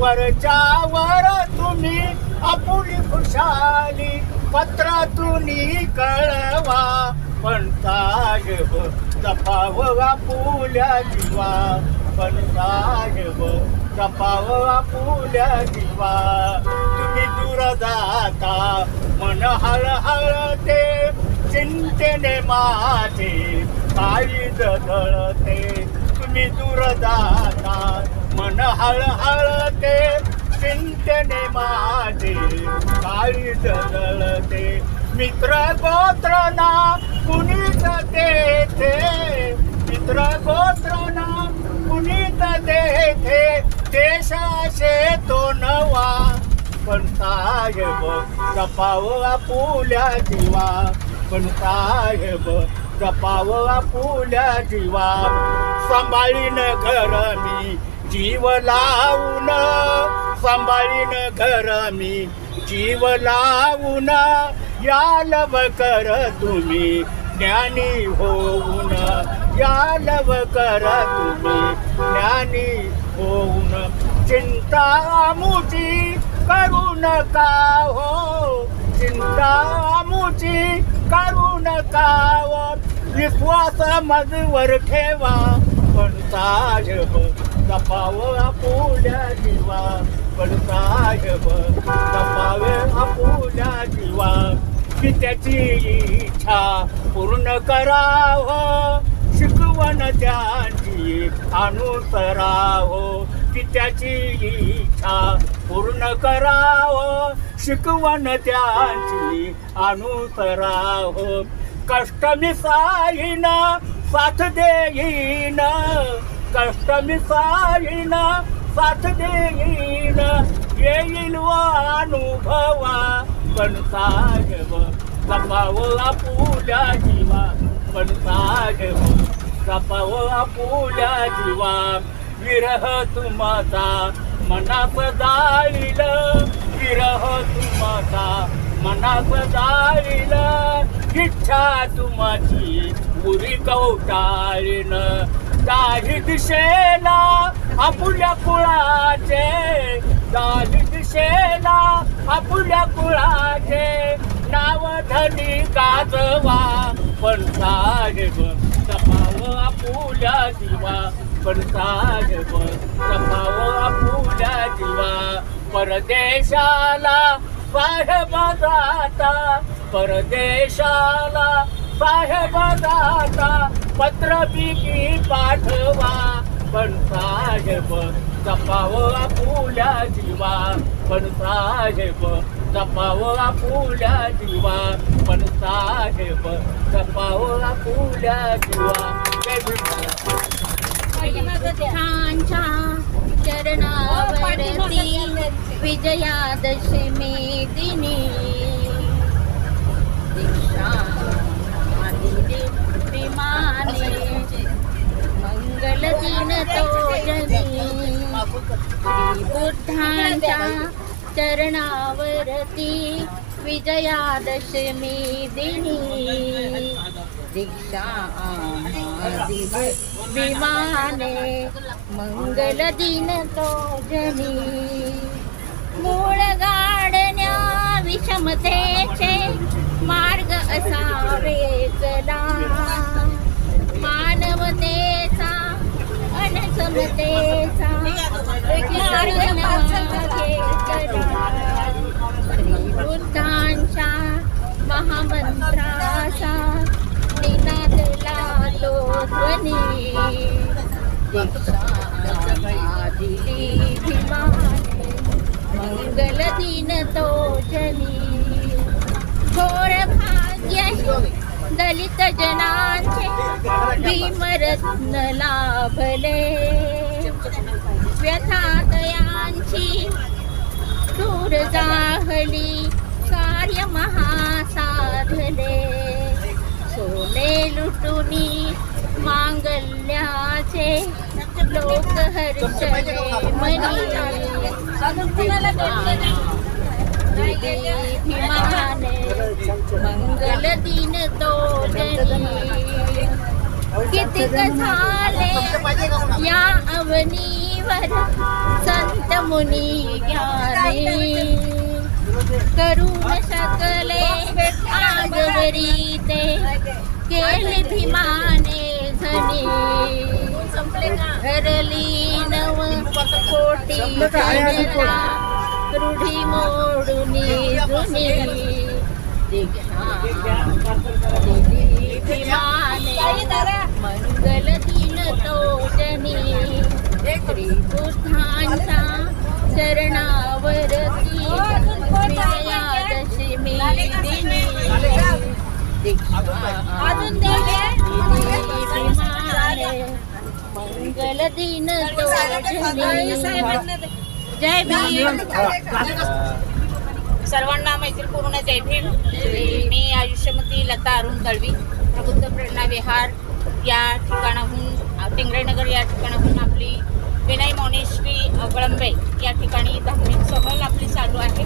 वरच्या वर तुम्ही आपुली खुशाली पत्रातून कळवा. पण साहेब जपावं आपुल्या जीवा. पण साहेब जपावं आपुल्या जीवा. तुम्ही दूर जाता मन हळहळते चिंतेने माझे काही दळते. तुम्ही दूर जाता मन हळहळते चिंतेने माझे काही दळते. मित्र गोत्र ना कुणीच देते. मित्र गोत्र ना कुणीच देते. देशाचे तो नवा. पण साहेब जपावं आपुल्या जीवा. पण साहेब जपावं आपुल्या जीवा. सांभाळीन घर मी जीव लावून. सांभाळीन घर मी जीव लावून. या लवकर तुम्ही ज्ञानी होऊन. या लवकर तुम्ही ज्ञानी होऊन. चिंता मुची करू नका हो. चिंता मुची करू नका हो. विश्वास माझवर ठेवा. पण साहेब जपावं आपुल्या जीवा. पण साहेब जपावं आपुल्या जीवा. की त्याची इच्छा पूर्ण करावं. शिकवण त्यांची अनुसरावं. की त्याची इच्छा पूर्ण करावं. शिकवण त्यांची अनुसरावं. कष्ट मिसाईन साथ देईन. कष्ट मिसाईन साथ देईन. येईल व अनुभवा. पण साहेब जपावं आपुल्या जीवा. पण साहेब जपावं आपुल्या जीवा. विरह तुमचा मनात जाईल. विरह तुमचा मनात जाईल. इच्छा तुमची उरी कवटाळीन. दाही दिशेला आपुल्या कुळाचे. दाही दिशेला आपुल्या कुळाचे. नाव धनी गाजवा. पण साहेब जपावं आपुल्या जीवा. पण साहेब जपावं आपुल्या जीवा. परदेशाला साहेब जाता. परदेशाला साहेब जाता. पत्र बिकी पाठवा. पण साहेब जपावं आपुल्या जीवा. पण साहेब जपावं आपुल्या जीवा. पण साहेब जपावं आपुल्या जीवा. छानच्या चरणावरती विजयादशमी दिनी दीक्षा दिली विमाने. मंगल दिन तो जनी बुद्धांच्या चरणावरती विजयादशमी दिनी दीक्षा दिली विमाने. मंगल दिन तो जनी. मूळ गाडण्या विषमतेचे मार्ग असावेचला. मानवतेचा अनसमतेचा मार्ग नवाचला. बुद्धांच्या महामंत्राचा निनादला तो ध्वनी. दीक्षा दिली विमाने. मंगल दिन तो जनी. घोर भाग्य दलित जनांचे भीमरत्न लाभले. व्यथादयांची दूर जाहली. कार्य महासाधले. सोने लुटुनी मांगल्याचे लोक हर्षले मनी. भीमाने मंगल दिन तो जनी. कितीक झाले या अवनीवर संत मुनी ज्ञानी करून शकले आजवरी ते केले भीमाने झनी हरली नव कोटी जनरा रूढी मोडुनी जुनी दीक्षा दिली भीमाने मंगल दिन तोजनी श्री बुद्धांच्या चरणावरती विजयादशमी दिनी दीक्षा दिली भीमाने मंगल दिन तोजनी. जय भीम. सर्वांना मैत्रीपूर्ण जय भीम. मी आयुष्यमती लता अरुण दळवी प्रबुद्ध प्रेरणा विहार या ठिकाणाहून टिंगरेनगर या ठिकाणाहून आपली विनय मोनेश्री कळंबे या ठिकाणी धार्मिक सहल आपली चालू आहे.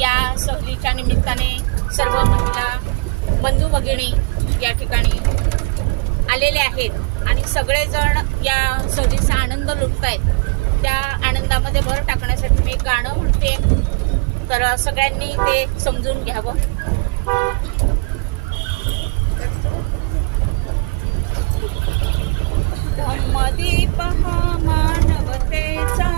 या सहलीच्या निमित्ताने सर्व महिला बंधू भगिनी या ठिकाणी आलेले आहेत आणि सगळेजण या सहलीचा आनंद लुटत आहेत. त्या आनंदामध्ये भर टाकण्यासाठी मी गाणं म्हणते, तर सगळ्यांनी ते समजून घ्यावं. धम्मदीप हा मानवतेचा,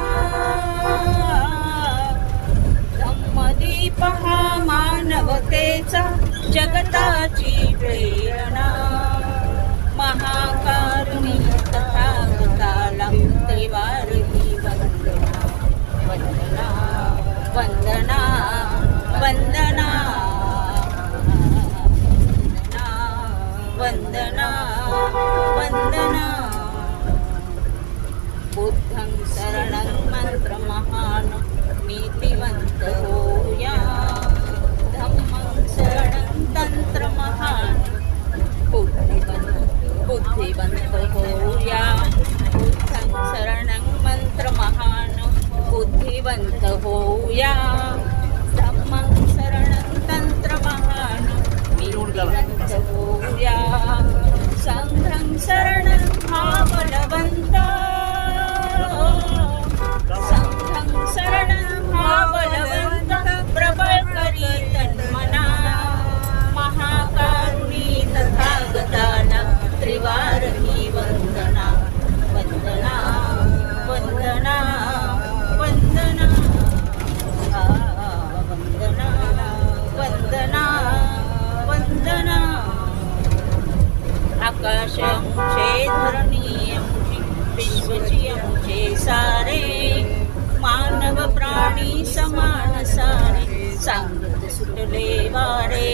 धम्मदीप हा मानवतेचा जगताची प्रेरणा महाकारुणी तथागताला त्रिवारही वंदना वंदना वंदना वंदना वंदना वंदना. बुद्धं शरणं मंत्रमहान् नीतिवंत होया, धम्मं शरणं तंत्रमहान् बुद्धिवंत होया. बुद्धं शरणं मंत्रमहान् बुद्धिवंत होया, धम्मं शरणं तंत्रमहान् नीतिवंत होया. संघं शरणं हा बलवंत, संघं शरणं हा बलवंत प्रबळ करी तन्मना महाकारुणी तथागताला त्रिवारही वंदना वंदना वंदना वंदना वंदना वंदना वंदना. आकाश आमचे धरणी आमची विश्वची आमचे सारे मानव प्राणी समान सारे सांगत सुटले वारे.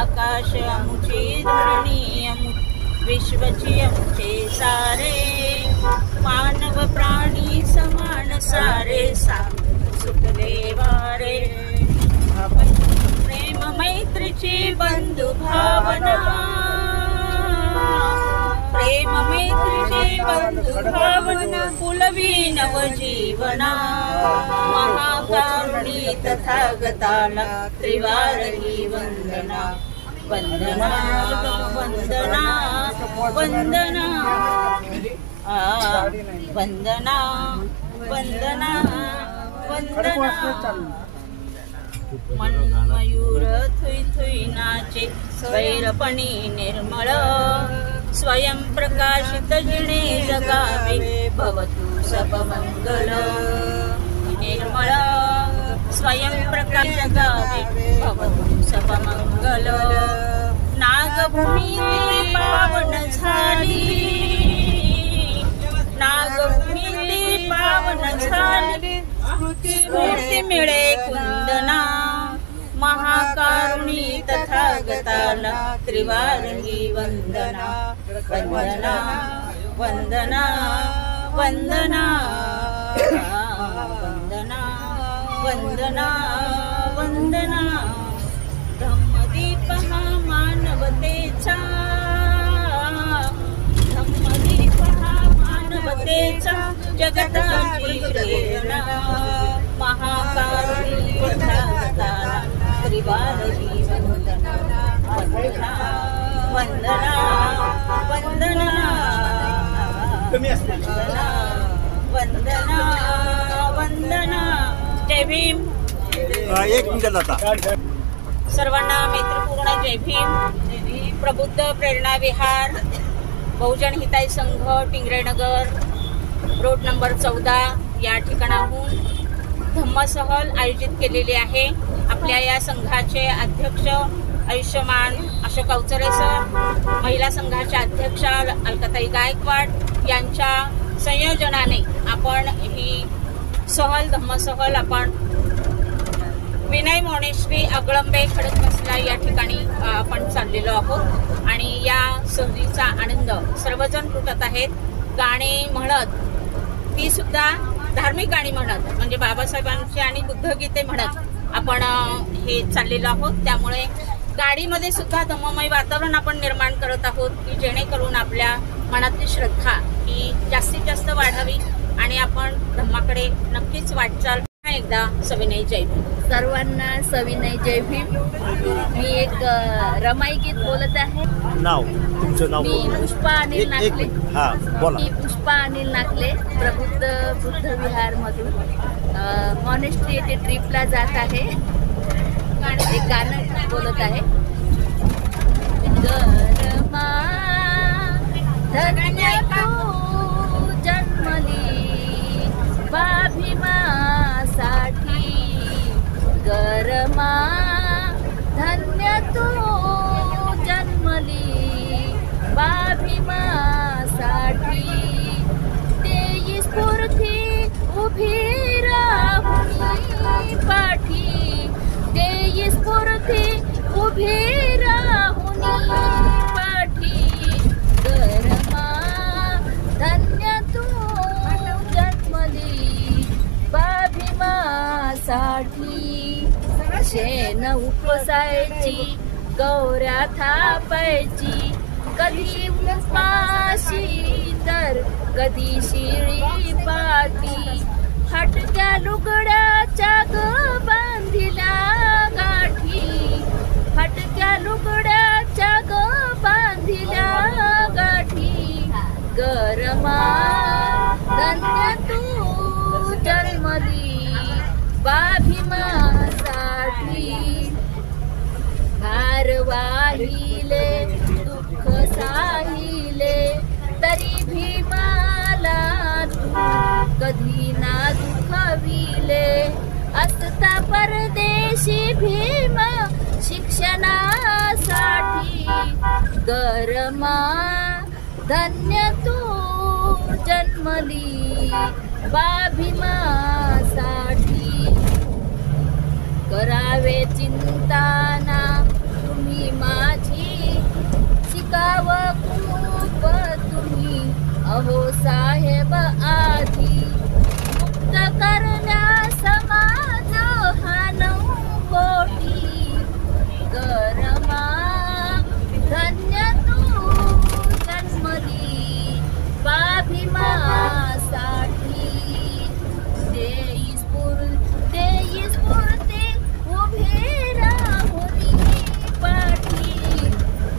आकाश आमची धरणी विश्वची आमचे सारे मानव प्राणी समान सारे सांगत सुटले वारे. प्रेम मैत्रीची बंधू भावना, प्रेम मैत्रीची बंधू भावना फुलवी नवजीवना महाकारुणी तथागताला त्रिवारही वंदना वंदना वंदना वंदना वंदना वंदना वंदना. मनमयूर थुई थुई नाचे वैरपणी निर्मळ, स्वयं प्रकाशित जिणे जगावे भवतु सबमंगल. निर्मळ स्वयं प्रकाश जगावे भवतु सबमंगल. नागभूमी पावन झाली, नागभूमी पावन झाली स्फूर्ती मिळे कुंदना महाकारुणी तथागताला त्रिवारही वंदना वंदना वंदना वंदना वंदना वंदना वंदना. धम्मदीप हा मानवतेचा, धम्मदीप हा मानवतेचा जगताची प्रेरणा महाकारुणी तथागताला त्रिवारही वंदना वंदना वंदना वंदना. वंदना वंदना. जय भीम. एक मिनिट आता. सर्वांना मैत्रीपूर्ण जय भीम. प्रबुद्ध प्रेरणा विहार बहुजन हिताय संघ टिंगरेनगर रोड नंबर 14 या ठिकाणाहून धम्मसहल आयोजित केलेली आहे. आपल्या या संघाचे अध्यक्ष आयुष्यमान अशोक अवचरे सर, महिला संघाच्या अध्यक्षा अलकाताई गायकवाड यांच्या संयोजनाने आपण ही धम्मसहल आपण विनय मॉनेस्ट्री अगळंबे खडकवासला या ठिकाणी आपण चाललेलो आहोत. आणि या सहलीचा आनंद सर्वजण लुटत आहेत. गाणे म्हणत, ती सुद्धा धार्मिक गाणी म्हणत, म्हणजे बाबासाहेबांची आणि बुद्धगीते म्हणत आपण हे चाललेलो आहोत. त्यामुळे गाडीमध्ये सुद्धा धम्ममय वातावरण आपण निर्माण करत आहोत की जेणेकरून आपल्या मनातली श्रद्धा ही जास्तीत जास्त वाढावी आणि आपण धम्माकडे नक्कीच वाटचाल. एकदा सविनय जय भीम. सर्वांना सविनय जय भीम. मी एक रमाई गीत बोलत आहे. नाव तुमचं नाव? मी पुष्पा अनिल नाकले. हा बोला. मी पुष्पा अनिल नाकले प्रबुद्ध बुद्ध विहार मधून मॉनेस्ट्री येथे ट्रिपला जात आहे. एक गाणं बोलत आहे. गरमा धन्य तू जन्मली बाभीमासाठी, गरमा धन्य तू जन्मली बाभीमासाठी, तेई स्फूर्ती उभी राहुनी पाठी, तेई स्फूर्ती उभी राहुनी पाठी, गरमा धन्य तू जन्मली बाभीमासाठी. शेण उपसायची गौऱ्या थापायची, कधी उपाशी तर कधी शिळी पाटी, हटक्या लुगड्याच्या ग बांधिल्या गाठी, हटक्या लुगड्याच्या ग बांधिल्या गाठी, गरमा धन्य तू जन्मली बाभीमासाठी. भार वाहिले दुःख साहिले तरी भीमाला तू कधी ना दुखविले, असता परदेशी भीम शिक्षणासाठी, गरमा धन्य तू जन्मली बाभीमासाठी. करावे चिंताना तुम्ही माझी, शिकाव खूप तुम्ही अहो साहेब आधी, मुक्त करण्या समाज हा 9 कोटी, गरमा धन्य तू जन्मली बाभीमासाठी. देई स्फूर्ती उभी राहुनी पाठी,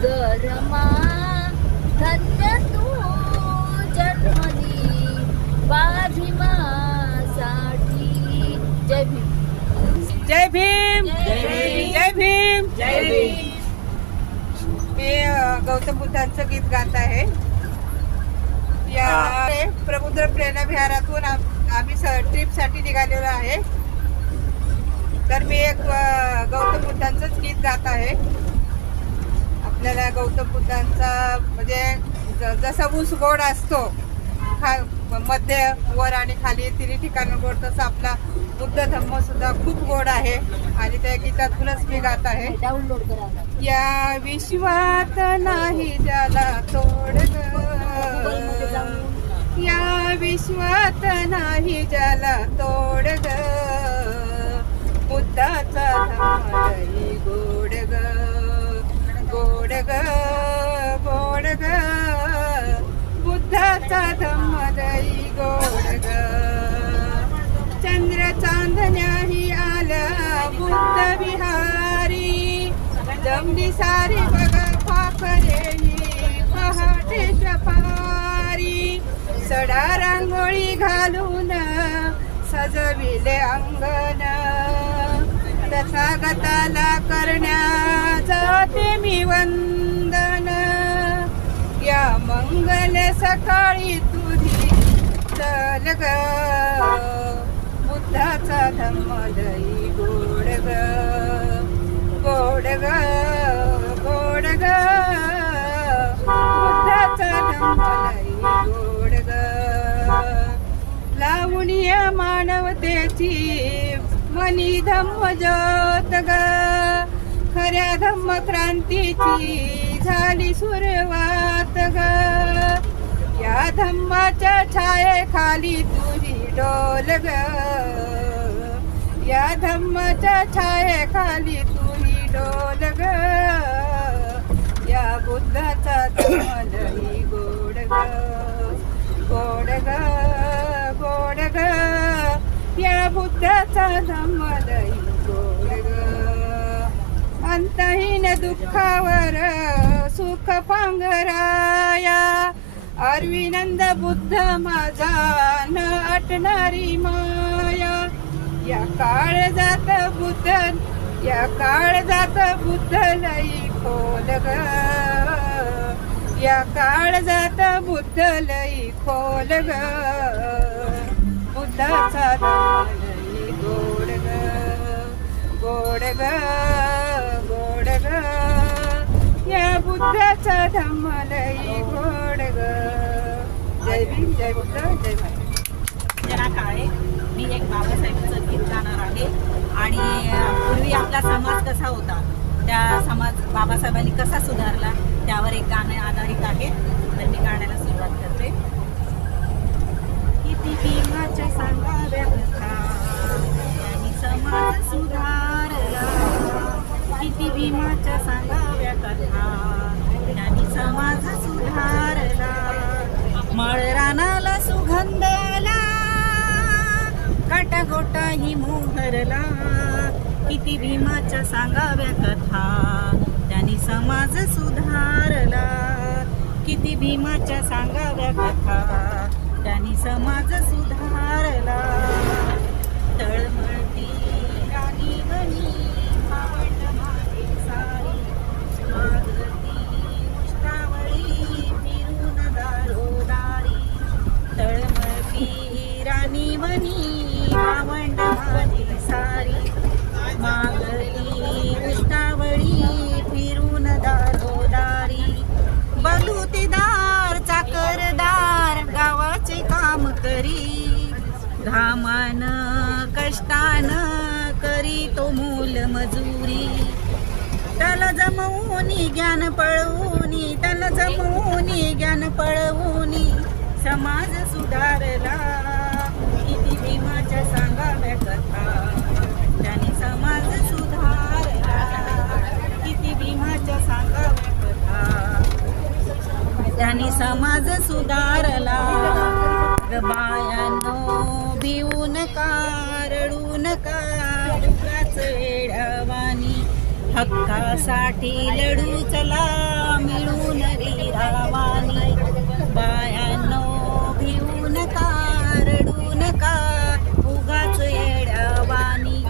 गरमा धन्य तू जन्मली बाभीमासाठी. जय भीम. जय भीम. जय भीम. जय भीम. मी गौतम बुद्धांचं गीत गात आहे. या प्रबुद्ध प्रेरणा विहारातून आम्ही ट्रिपसाठी निघालेलो आहे. तर मी एक गौतम बुद्धांचंच गीत गात आहे. आपल्याला गौतम बुद्धांचा म्हणजे जसा ऊस गोड असतो मध्ये वर आणि खाली तिन्ही ठिकाणी गोड, तसं आपला बुद्ध धम्म सुद्धा खूप गोड आहे. आणि त्या गीतातूनच मी गात आहे. डाउनलोड करा. या विश्वात नाही ज्याला तोड ग, या विश्वात नाही ज्याला तोड ग, बुद्धाचा धम्म गोड ग, गोड ग, गोड ग, बुद्धाचा धम्म दई गोड ग. चंद्र चांदण्याही आल्या बुद्ध विहारी, जमली सारी बघ पाखरेही पहाटे सफारी, सडा रांगोळी घालून सजविले अंगण तथागताला करण्या जाते मी वंदन या मंगल सकाळी तुझी चल ग बुद्धाचा धम्म लई गोड ग गोड ग गोड ग बुद्धाचा धम्म लई गोड ग लावणीय मानवतेची मनी धम्म ज्योत ग खऱ्या धम्म क्रांतीची झाली सुरुवात ग या धम्माच्या छायेखाली तुझी डोल ग या धम्माच्या छायेखाली तुझी डोल ग या बुद्धाचा धम्म लई गोड ग गोड ग गोड ग या बुद्धाचा धम्म लई गोड ग अंतहीन दुःखावर सुख पांघराया अरविनंद बुद्ध माझा न अटणारी माया या काळजात बुद्ध लई खोल ग या काळजात बुद्ध लई खोल ग बुद्धाचा धम्म लई गोड ग गोड ग गोड ग या बुद्धाचा धम्म लई गोड ग जय भीम जय बुद्ध जय भारत. जना काळे मी एक बाबासाहेबांचं गीत गाणार आहे आणि पूर्वी आपला समाज कसा होता त्या समाज बाबासाहेबांनी कसा सुधारला त्यावर एक गाणं आधारित आहे तर मी गाण्याला सुरुवात करते. किती भीमाच्या सांगाव्या कथा त्यांनी समाज सुधारला किती भीमाच्या सांगाव्या कथा त्यांनी समाज सुधारला मळरानाला सुगंध आला काटागोटाही मोहरला किती भीमाच्या सांगाव्या कथा त्यांनी समाज सुधारला किती भीमाच्या सांगाव्या कथा त्यांनी समाज सुधारला तळमळती राणी बनी भावंड माझी सारी मागती उष्टावळी फिरून दारोदारी तळमळती राणी बनी भावंड माझी सारी मागती उष्टावळी फिरून दारोदारी बलुतेदार चाकरदार गावाचे काम करी घामान कष्टान करी तो मूल मजुरी त्याला जमवूनी ज्ञान पळवूनी त्याला जमवूनी ज्ञान पळवूनी समाज सुधारला किती भीमाच्या सांगाव्या कथा त्यांनी समाज सुधारला किती भीमाच्या सांगाव्या कथा त्यांनी समाज सुधारला बायानो भिवू नका रडू नका उगाच वेडवानी हक्कासाठी लढू चला मिळून वीरावानी बायानो भिवू नका रडू नका उगाच वेडवानी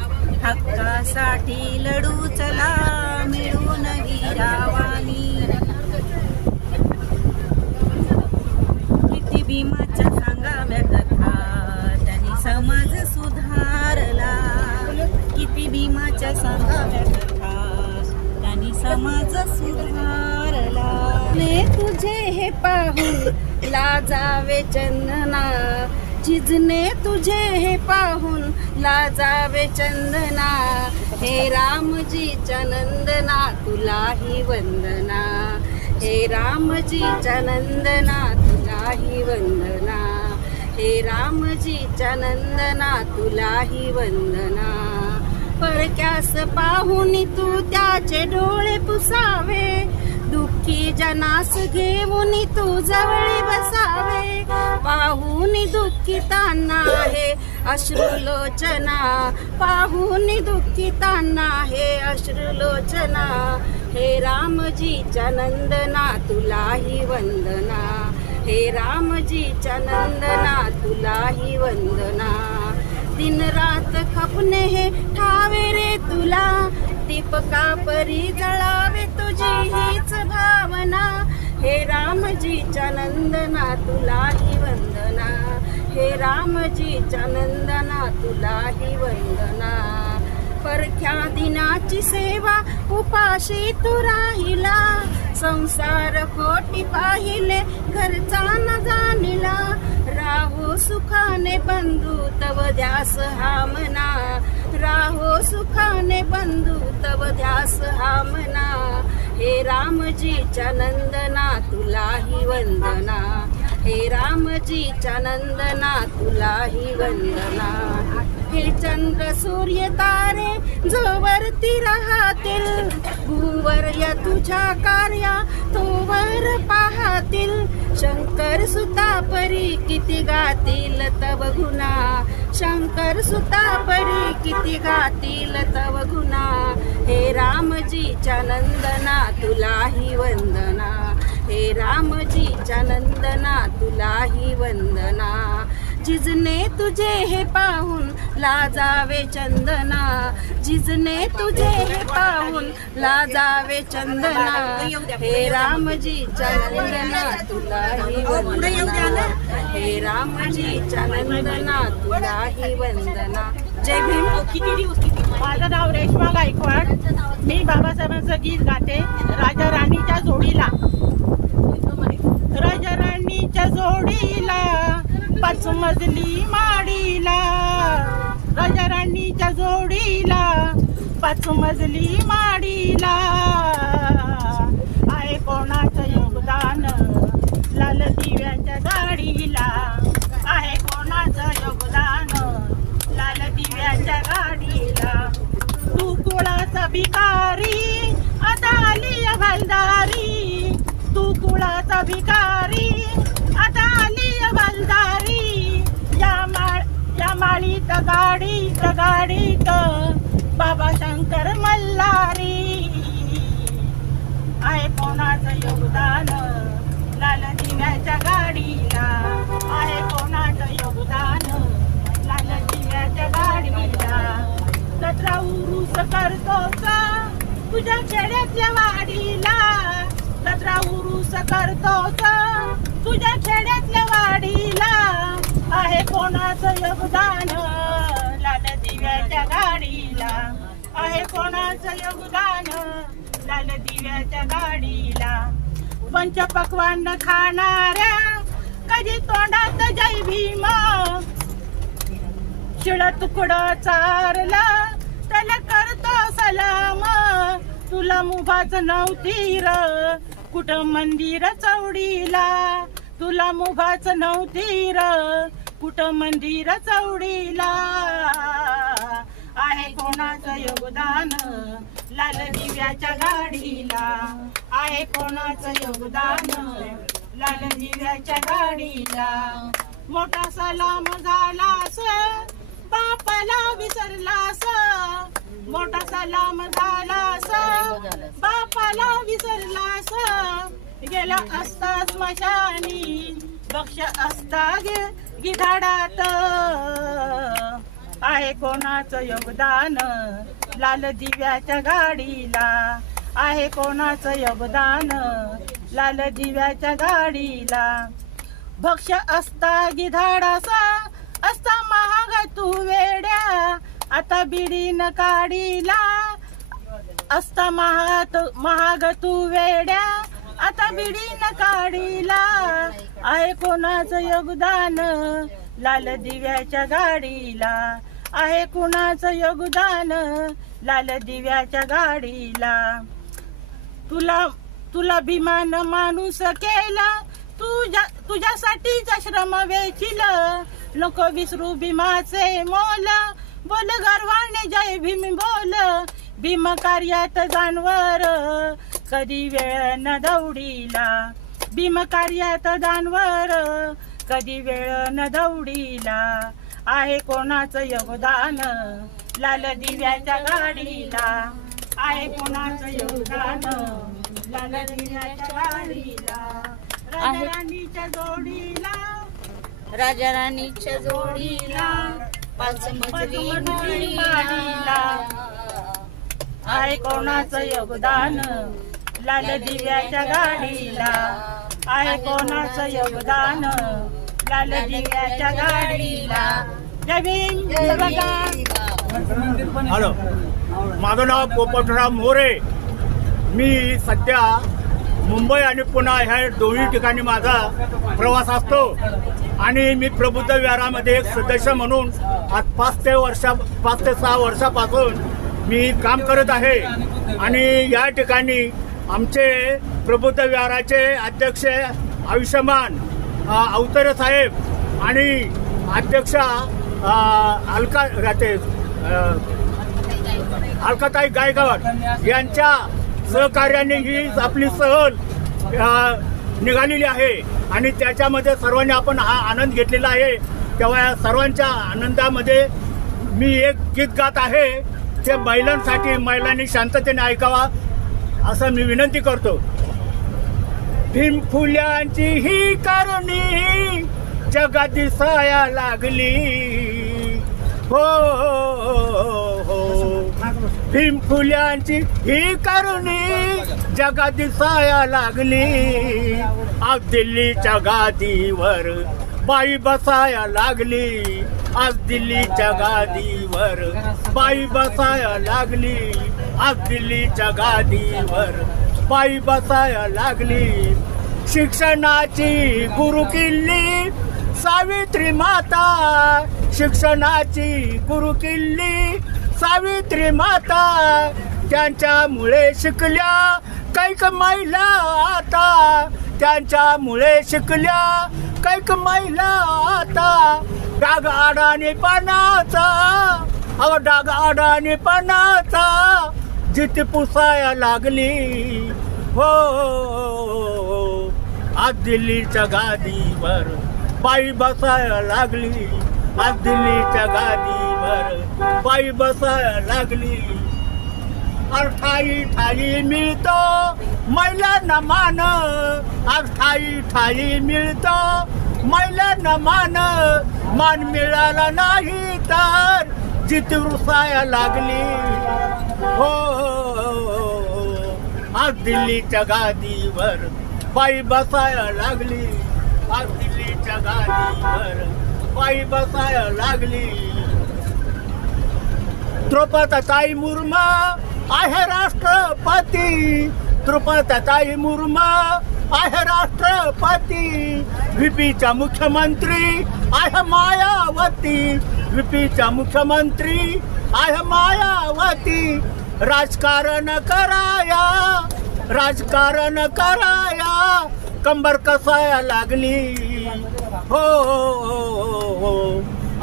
हक्कासाठी लढू चला मिळून वीरावानी किती भीमाच्या सांगाव्या कथा त्यांनी समाज सुधारला किती भीमाच्या सांगाव्या कथा त्यांनी समाज सुधारला ने तुझे हे पाहून लाजावे चंदना जिजने तुझे हे पाहून लाजावे चंदना हे रामजीच्या नंदना तुलाही वंदना हे रामजीच्या नंदना तुलाही वंदना हे रामजीच्या नंदना तुलाही वंदना परक्यास पाहून तू त्याचे डोळे पुसावे दुःखी जनास घेऊन तू जवळ बसावे पाहून दुःखितांना हे अश्रुलोचना पाहून दुःखितांना हे अश्रुलोचना हे रामजीच्या नंदना तुलाही वंदना हे रामजीच्या नंदना तुलाही वंदना. दिन रात खपणे हे ठावे रे तुला, दीपका परी जळावे तुझी हीच भावना. हे रामजीच्या नंदना तुलाही वंदना, हे रामजीच्या नंदना तुलाही वंदना. परख्या दिनाची सेवा उपाशी तू राहिला, संसार खोटी पाहिले घरचा न जाणिला. राहो सुखाने बंधू तव ध्यास हा मना, राहो सुखाने बंधू तव ध्यास हा मना. हे रामजीच्या नंदना तुलाही वंदना, हे रामजीच्या नंदना तुलाही वंदना. हे चंद्र सूर्य तारे जोवरती राहतील, भूवर या तुझ्या कार्या तोवर पाहतील. शंकर सुता परी किती गातील तव गुणा, शंकर सुता परी किती गातील तव गुणा. हे रामजीच्या नंदना तुलाही वंदना, हे रामजीच्या नंदना तुलाही वंदना. जिजने तुझे हे पाहून लाजावे चंदना, जिजने तुझे हे पाहून लाजावे चंदना. हे रामजीच्या नंदना तुलाही वंदना, हे रामजीच्या नंदना तुलाही वंदना. जय भीम. माझं नाव रेश्मा गायकवाड. मी बाबासाहेबांचं गीत गाते. राजा राणीच्या जोडीला, राजा राणीच्या जोडीला, पाच मजली माडीला. राजा राणीच्या जोडीला, पाच मजली माडीला. आहे कोणाचं योगदान लाल दिव्याच्या गाडीला, आहे कोणाचं योगदान लाल दिव्याच्या गाडीला. तू कुळाचा भिकारी आता आली हवालदारी, तू कुळाचा भिकारी आता आली हवालदारी. या माळीत गाडीत बाबा शंकर मल्हारी. आहे कोणाचं योगदान लाल दिव्याच्या गाडीला, आहे कोणाचं योगदान लाल दिव्याच्या गाडीला. कचरा उरूस करतोस तुझ्या खेड्यातल्या वाडीला, कचरा उरूस करतोस तुझ्या खेड्यातल्या वाडीला. आहे कोणाचं योगदान लाल दिव्याच्या गाडीला, आहे कोणाचं योगदान लाल दिव्याच्या गाडीला. पंचपक्वान्न खाणाऱ्या कधी तोंडात जय भीम, शिळ तुकडं चारला त्याला करतो सलाम. तुला मुभाच नव्हती र कुठं मंदिर चौडीला, तुला मुभाच नव्हती र कुठं मंदिर चौडीला. आहे कोणाचं योगदान लाल दिव्याच्या गाडीला, आहे कोणाचं योगदान लाल दिव्याच्या गाडीला. मोठा सलाम झालास बापाला विसरलास, मोठा सलाम झालास बापाला विसरलास. गेला असता स्मशानी बक्ष असता गिधाडात. आहे कोणाचं योगदान लाल दिव्याच्या गाडीला, आहे कोणाचं योगदान लाल दिव्याच्या गाडीला. भक्ष असता गिधाडासा असता महाग तू वेड्या, आता बिडीन काडीला असता महाग तू वेड्या, आता बिडीन काडीला. आहे कोणाचं योगदान लाल दिव्याच्या गाडीला, आहे कोणाचं योगदान लाल दिव्याच्या गाडीला. तुला भीमान माणूस केला, तुझ्यासाठीच श्रम वेचिल. नको विसरू भीमाचे मोल, बोल गर्वाने जय भीम बोल. भीम कार्यात जानवर कधी वेळ न दौडीला, भीम कार्यात जानवर कधी वेळ न दौडीला. आहे कोणाचं योगदान लाल दिव्याच्या गाडीला, आहे कोणाचं योगदान लाल दिव्याच्या गाडीला. आहे. राणीच्या जोडीला राजा राणीच्या जोडीला 5 मजली माडीला आहे कोणाचं योगदान लाल दिव्याच्या गाडीला आहे कोणाचं योगदान लाल दिव्याच्या गाडीला जय भीम जय बघा. हॅलो, माझं नाव पोपटराव मोरे. मी सध्या मुंबई आणि पुणे ह्या दोन्ही ठिकाणी माझा प्रवास असतो आणि मी प्रबुद्ध विहारामध्ये एक सदस्य म्हणून आज 5 ते 6 वर्षापासून मी काम करत आहे. आणि या ठिकाणी आमचे प्रबुद्ध विहाराचे अध्यक्ष आयुष्यमान अवतरे साहेब आणि अध्यक्षा अलकाताई गायकवाड यांच्या सहकार्याने ही आपली सहल निघालेली आहे आणि त्याच्यामध्ये सर्वांनी आपण हा आनंद घेतलेला आहे. तेव्हा सर्वांच्या आनंदामध्ये मी एक गीत गात आहे. ते महिलांसाठी, महिलांनी शांततेने ऐकावा असं मी विनंती करतो. भीम फुल्यांची ही कारणी जगात दिसाया लागली हो हो. भीम फुल्यांची ही कारणी जगात दिसाया लागली. आज दिल्लीच्या गादीवर बाई बसाया लागली. आज दिल्लीच्या गादीवर बाई बसाया लागली. आज दिल्लीच्या गादीवर बाई बसाया लागली. शिक्षणाची गुरु किल्ली सावित्री माता. शिक्षणाची गुरु किल्ली सावित्री माता. त्यांच्यामुळे शिकल्या कैक महिला आता. त्यांच्यामुळे शिकल्या कैक महिला आता. डाग अडाणी पानाचा अहो डाग अडाणी पानाचा जिथे पुसाया लागली हो. आज दिल्लीच्या गादीवर बाई बसाया लागली. आज दिल्लीच्या गादीवर बाई बसाया लागली. ठाई ठाई मिळतो महिलांना मान. आज ठाई ठाई मिळतो महिलांना मान. मान मिळाला नाही तर जिथे रुसाया लागली हो. आज दिल्लीच्या गादीवर बाई बसाया लागली. आज दिल्लीच्या गादीवर बाई बसाया लागली. द्रौपदीताई मुर्मू आहे राष्ट्रपती. द्रौपदीताई मुर्मू आहे राष्ट्रपती. व्हीपीच्या मुख्यमंत्री आहे मायावती. व्हीपीच्या मुख्यमंत्री आहे मायावती. राजकारण कराया राजकारण कराया कंबर कसाया लागली हो.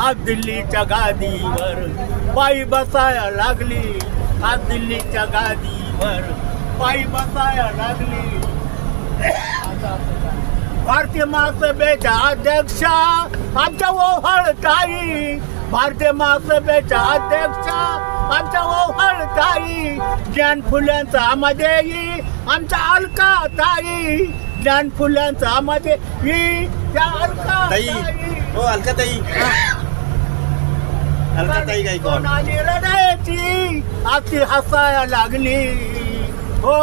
आज दिल्लीच्या गादीवर बाई बसाया लागली. आज दिल्लीच्या गादीवर बाई बसाया लागली. भारतीय महासभेच्या अध्यक्षा आमच्या ओहळताई. भारतीय महासभेच्या अध्यक्षा आमच्या ओहळताई. ज्ञान फुल्यांचा आमध्ये आमच्या अलकाताई. ज्ञान फुल्यांचा आमध्ये त्या अलकाताई हो. अलकाताई अलकाताई गायकवाड रडायची आज ती हसाया लागली हो.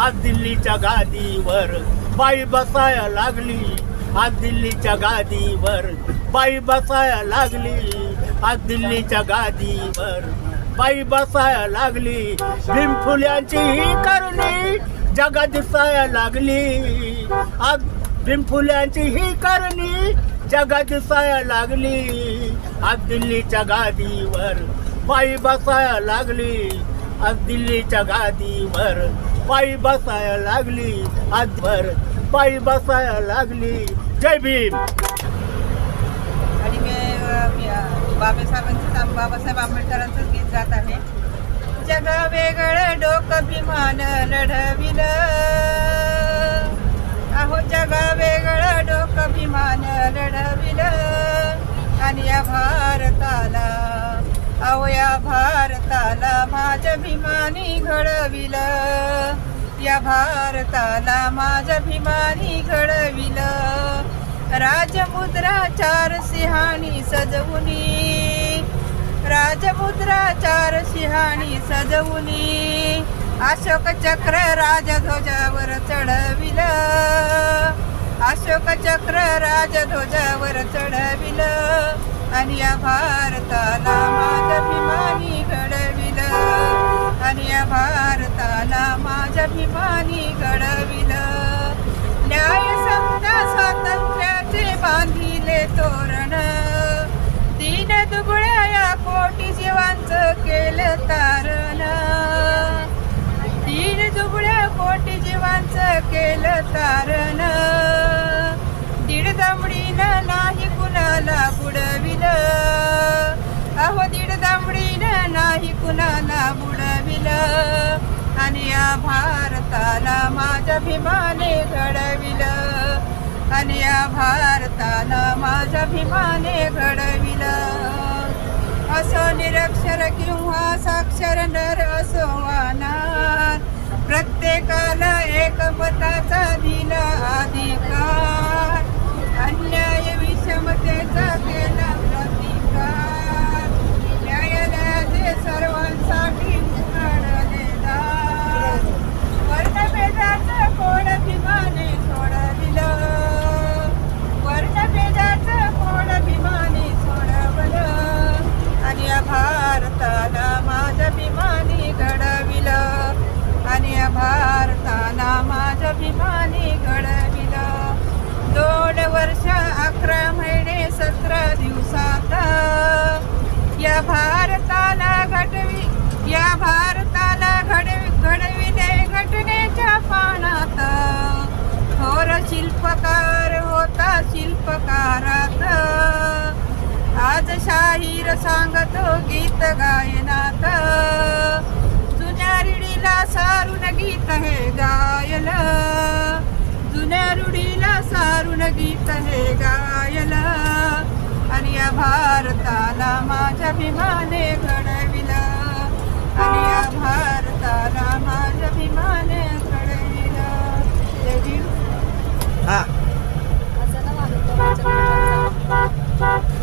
आज दिल्लीच्या गादीवर बाई बसाया लागली. आज दिल्लीच्या गादीवर बाई बसाया लागली. आज दिल्लीच्या गादीवर बाई बसाया लागली. भीम फुल्यांची ही करणी जगात दिसाया लागली. आज भीम फुल्यांची ही करणी जगात दिसाया लागली. आज दिल्लीच्या गादीवर बाई बसाया लागली. आज दिल्लीच्या गादीवर बाई बसाया लागली. आज बाई बसाया लागली. जय भीम. आणि मी बाबासाहेब आंबेडकरांचंच गीत गात आहे. जग वेगळं डोकं भीमान लढविलं. अहो जग वेगळं डोकं भीमान लढविलं. आणि या भारताला अहो या भारताला माझ्या भीमानी घडविलं. या भारताला माझ्या भीमानी घडविलं. राजमुद्रा 4 सिंहानी सजवुनी, राजमुद्रा 4 सिंहानी सजवुनी, अशोक चक्र राजध्वजावर चढविलं, अशोक चक्र राजध्वजावर चढविलं. आणि या भारताला माझ्या भीमानी घडविलं, आणि या भारताला माझ्या भीमानी घडविलं. न्याय समता स्वातंत्र्याचे बांधिले तोरण, दीन दुबळ्या या कोटी जीवांचं केलं तारण, दीन दुबळ्या कोटी जीवांचं केलं तारण. दीड दमडीनं नाही कुणाला बुडविलं, अहो दीड दमडीनं नाही कुणाला बुडविलं. आणि या भारताला माझ्या भीमाने घडविलं, आणि या भारताला माझ्या भीमाने घडविलं. असो निरक्षर किंवा साक्षर नर असो अनाथ, प्रत्येकाला एकमताचा दिला अधिकार. अन्याय विषमतेचा केला प्रतिकार, न्यायालयाचे सर्वांसाठी उघडले दार. वर्णभेदाचं कोण भीमाने सोडविलं, वर्णभेदाचं कोण भीमाने सोडवलं. आणि या भारताला माझ्या भीमाने घडविलं, आणि या भारताला माझ्या भीमाने घडविलं. 2 वर्ष 11 महिने 17 दिवसात या भारताला घडवी, या भारताला घडविले घटनेच्या पानात. थोर शिल्पकार होता शिल्पकारात, आज शाहीर सांगतो गीत गायनात. जुन्या रूढीला सारून गीत हे गायल, जुन्या रूढीला सारून गीत हे गायल. आणि या भारताला माझ्या भीमाने घडविलं, आणि या भारताला माझ्या भीमाने घडविलं. जय भीम. हा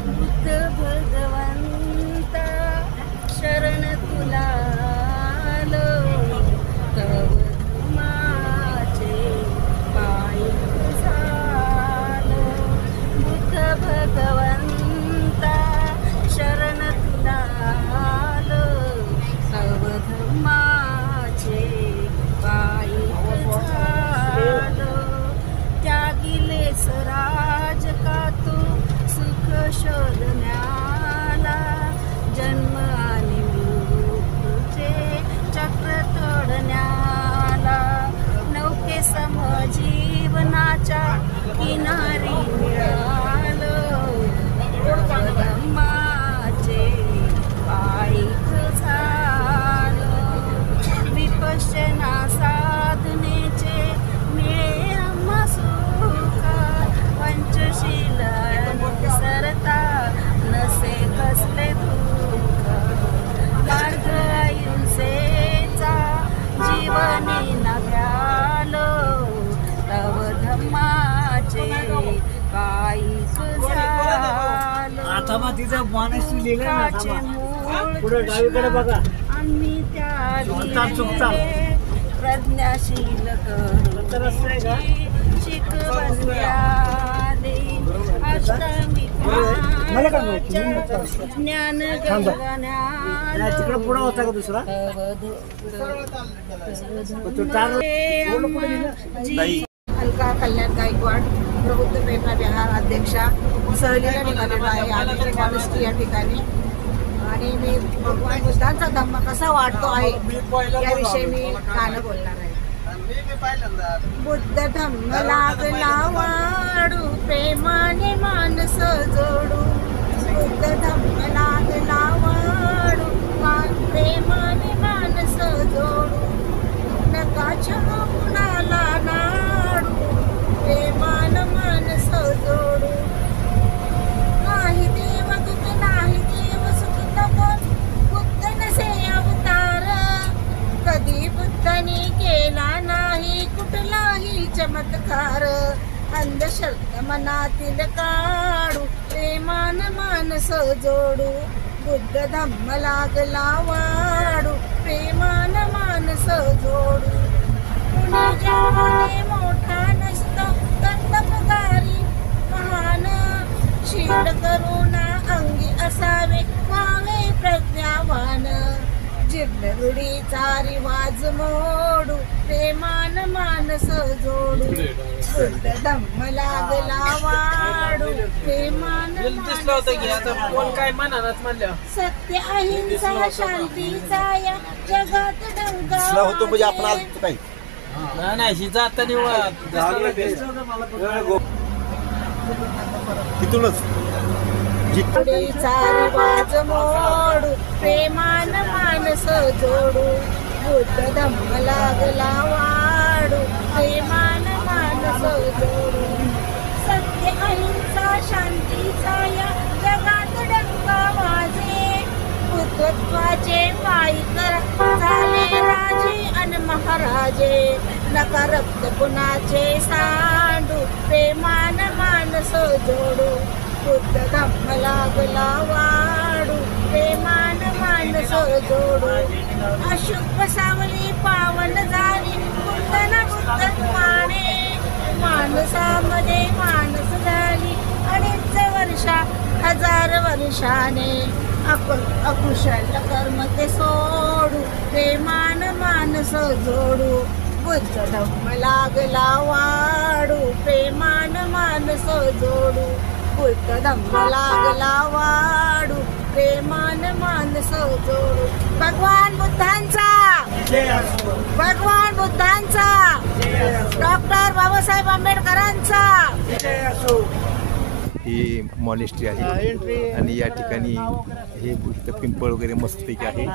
बुद्ध भगवंता शरण तुला आलो, तव धर्माचे पायी झालो. बुद्ध भगवंता शरण तुला आलो, तव धर्माचे पायी झालो. त्यागिले स्वराज का तू सुख शोधण्याला, जन्म आणि मृत्यूचे चक्र तोडण्याला. नौके सम जीवनाच्या किनारी मिळालो, धम्माचे पायीक झालो. विपश्यना साधनेचे मिळे आम्हा सुख, पंचशील सरता नसे कसले दुःख. मार्ग अहिंसेचा जीवनी नव्यालो, तव धम्माचे पायीक झालो. आता मग तिचं मानसी लिहिलं ना, सुखाचे मूळ पुढे डावीकडे बघा. आम्ही त्या चुकता. प्रज्ञाशील तर असं आहे का? शिकवण्याले अष्टमी मला काय माहिती? मी नव्हता. ज्ञान तिकडे पुढे होता का दुसरा तो चार बोललो पुढे गेला? नाही. अलका कल्याण गायकवाड, प्रबुद्ध प्रेरणा विहार अध्यक्षा, सहलीला निघालेलो आहे आम्ही मॉनेस्ट्री या ठिकाणी. आणि मी भगवान बुद्धांचा धम्म कसा वाढतो आहे याविषयी मी गाणं बोलणार आहे. बुद्ध धम्म लागला वाढू, प्रेमाने मानस जोडू. बुद्ध धम्म लागला वाढू, प्रेमाने मानस जोडू. नका क्षमा कुणाला नाडू, प्रेमान मानस जोडू. नाही देवदूत नाही देव सुत कोण, बुद्ध नसे अवतार. कधी बुद्धाने केला नाही चमत्कार अंधश्रद्धा मनातील काढू प्रेमान मानस जोडू बुद्ध धम्म लागला वाढू प्रेमान मानस जोडू कुणी जगाने मोठा नसतो दत्तपगारी महान शील करुणा अंगी असावे व्हावे प्रज्ञावान जीर्ण रूढीचा रिवाज मोडू प्रेमान मानस जोडू बुद्ध धम्म लागला वाढू प्रेमान सत्य अहिंसा शांतीचा या जगात दिसला होतो म्हणजे आपण डंका आलो काही तिथूनच रूढीचा रिवाज मोडू प्रेमान मानस जोडू बुद्ध धम्म लागला वाढू प्रेमान मानस जोडू सत्य अहिंसा शांतीचा या जगात डंका वाजे पुत्रत्वाचे पायी झाले राजे अन महाराजे नका रक्त कुणाचे सांडू प्रेमान मानस जोडू बुद्ध धम्म लागला वाढू प्रेमान मानस जोडू अशुभ सावली पावन झाली बुद्धन बुद्धत्वाने माणसामध्ये माणस झाली अडीच वर्षा हजार वर्षाने अकुशल कर्म ते सोडू प्रेमान मानस जोडू बुद्ध धम्म लागला वाढू प्रेमान मानस जोडू बुद्ध धम्म लागला वाढू प्रेमान मानस जोडू भगवान बुद्धांचा भगवान बुद्धांचा डॉक्टर बाबासाहेब आंबेडकरांचा ही मॉनेस्ट्री आहे आणि या ठिकाणी हे इथं पिंपळ वगैरे मस्तपैकी आहे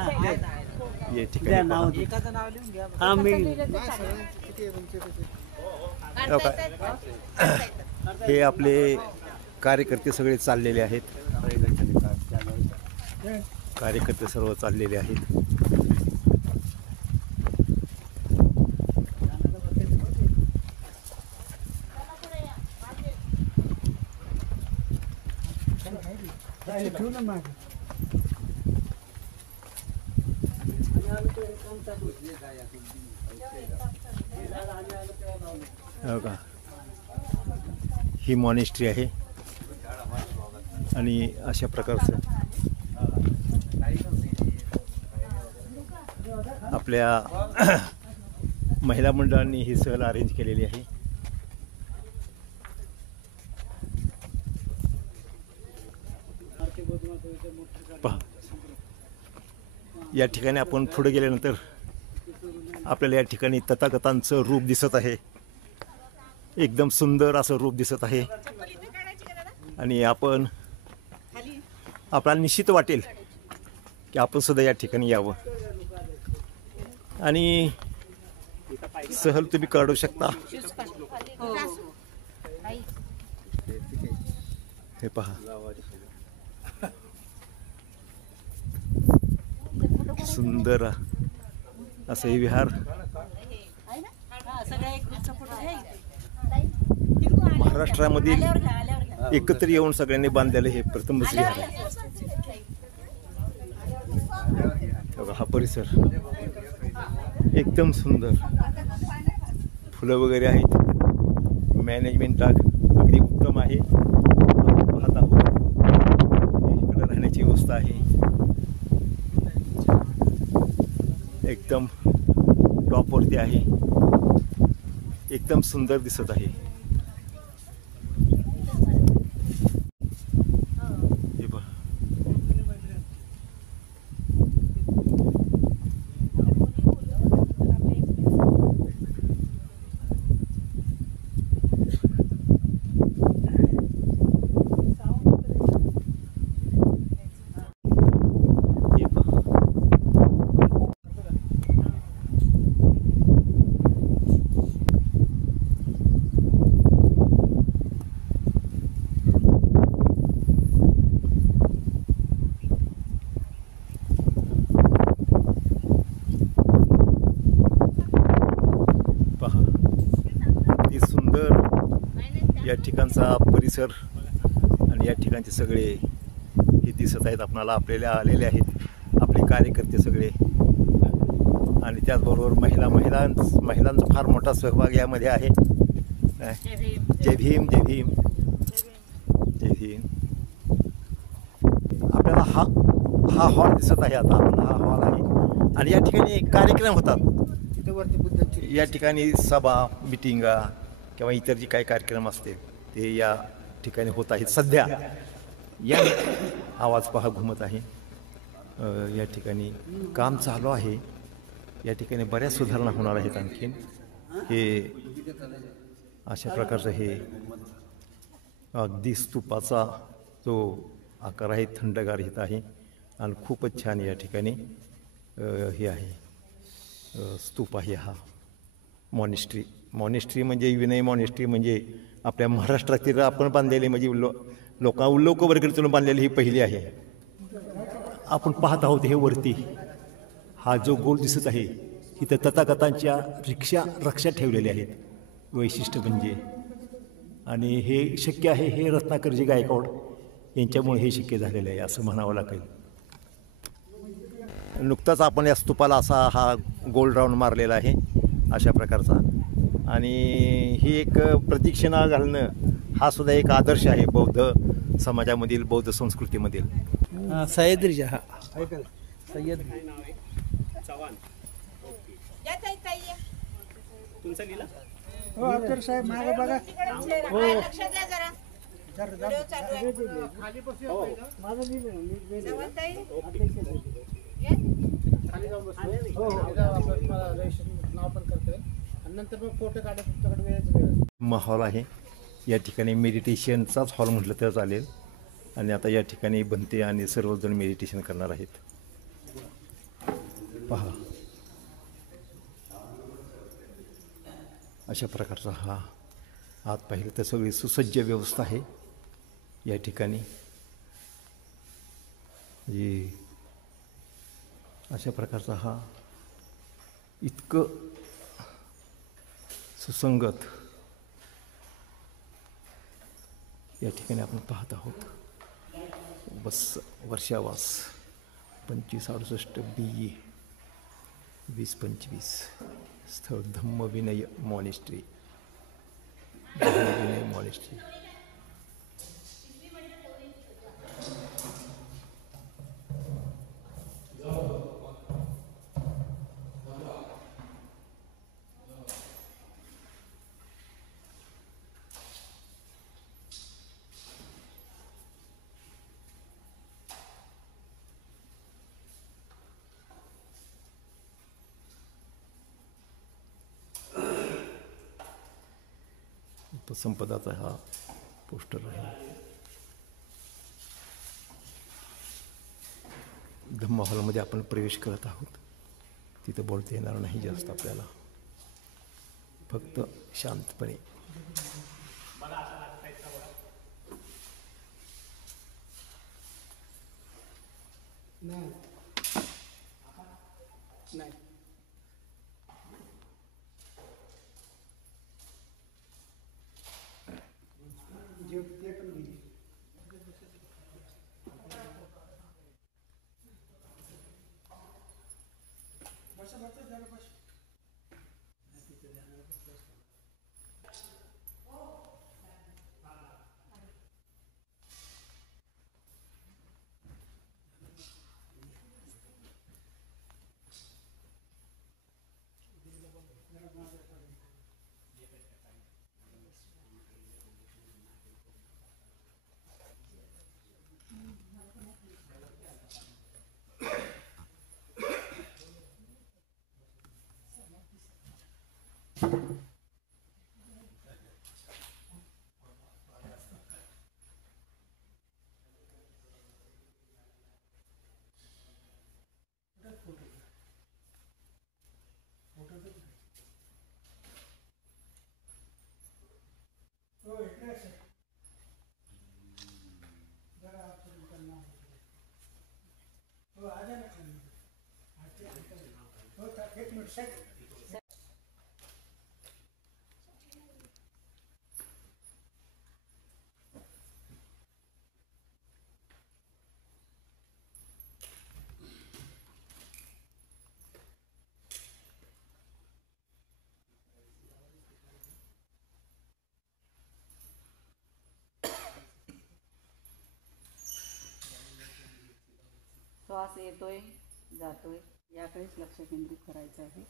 या ठिकाणी हे आपले कार्यकर्ते सगळे चाललेले आहेत कार्यकर्ते सर्व चाललेले आहेत हो का ही मॉनेस्ट्री आहे आणि अशा प्रकारचं आपल्या महिला मंडळांनी ही सहल अरेंज केलेली आहे पहा या ठिकाणी आपण पुढे गेल्यानंतर आपल्याला या ठिकाणी तथागतांचं रूप दिसत आहे एकदम सुंदर असं रूप दिसत आहे आणि आपण आपल्याला निश्चित वाटेल की आपण सुद्धा या ठिकाणी यावं आणि सहल तुम्ही काढू शकता हे पहा सुंदर असं हे विहार महाराष्ट्रामधील एकत्र येऊन सगळ्यांनी बांधलेलं हे प्रथमच विहार आहे बघा हा परिसर एकदम सुंदर फुलं वगैरे आहेत मॅनेजमेंट अगदी उत्तम आहे पाहत आहोत इकडे राहण्याची व्यवस्था आहे एकदम टॉपवरती आहे एकदम सुंदर दिसत आहे हे बघा या ठिकाणचा परिसर आणि या ठिकाणचे सगळे हे दिसत आहेत आपणाला. आपल्याला आलेले आहेत आपले कार्यकर्ते सगळे आणि त्याचबरोबर महिलांचा फार मोठा सहभाग यामध्ये आहे. जय भीम जय भीम जय भीम. आपल्याला हा हॉल दिसत आहे. आता आपण हा हॉल आहे आणि या ठिकाणी कार्यक्रम होतात. या ठिकाणी सभा मिटिंगा किंवा इतर जे काही कार्यक्रम असतील ते या ठिकाणी होत आहेत. सध्या या आवाज पहा घुमत आहे. या ठिकाणी काम चालू आहे. या ठिकाणी बऱ्याच सुधारणा होणार आहेत. आणखीन हे अशा प्रकारचं हे अगदी स्तूपाचा जो आकार आहे थंडगार येत आहे आणि खूपच छान या ठिकाणी हे आहे स्तूप आहे. हा मॉनेस्ट्री म्हणजे विनय मॉनेस्ट्री म्हणजे आपल्या महाराष्ट्रातील आपण बांधलेले म्हणजे लोकवर्गीतून बांधलेली ही पहिली आहे. आपण पाहत आहोत हे वरती हा जो गोल दिसत आहे इथं तथागतांच्या रक्षा ठेवलेल्या आहेत. वैशिष्ट्य म्हणजे आणि हे शक्य आहे हे रत्नाकरजी गायकवाड यांच्यामुळे हे शक्य झालेलं आहे असं म्हणावं लागेल. नुकताच आपण या स्तूपाला असा हा गोल राऊंड मारलेला आहे अशा प्रकारचा आणि ही एक प्रदक्षिणा घालणं हा सुद्धा एक आदर्श आहे बौद्ध समाजामधील बौद्ध संस्कृतीमधील. सह्याद्री हा सह्याद्री तुमचा लिहिला हो अफसर साहेब मागे बघा. हो लक्ष द्या जरा. व्हिडिओ चालू आहे. माझं जवळताई. नाव पण करतोय आणि नंतर मग फोटो काढा तुमच्याकडे वेळ. माहोल आहे या ठिकाणी मेडिटेशनचाच हॉल म्हटलं तर चालेल. आणि आता या ठिकाणी बनते आणि सर्वजण मेडिटेशन करणार आहेत. पहा अशा प्रकारचा हा आत पाहिलं तर सगळी सुसज्ज व्यवस्था आहे या ठिकाणी. जी अशा प्रकारचा हा इतकं सुसंगत या ठिकाणी आपण पाहत आहोत. बस वर्षावास 2568 BE 2025 स्थळ धम्मविनय मॉनेस्ट्री. धम्मविनय मॉनेस्ट्री उपसंपदाचा हा पोस्टर आहे. धम्म हॉलमध्ये आपण प्रवेश करत आहोत. तिथं बोलता येणार नाही जास्त आपल्याला, फक्त शांतपणे. श्वास येतोय जातोय याकडेच लक्ष केंद्रित करायचं आहे.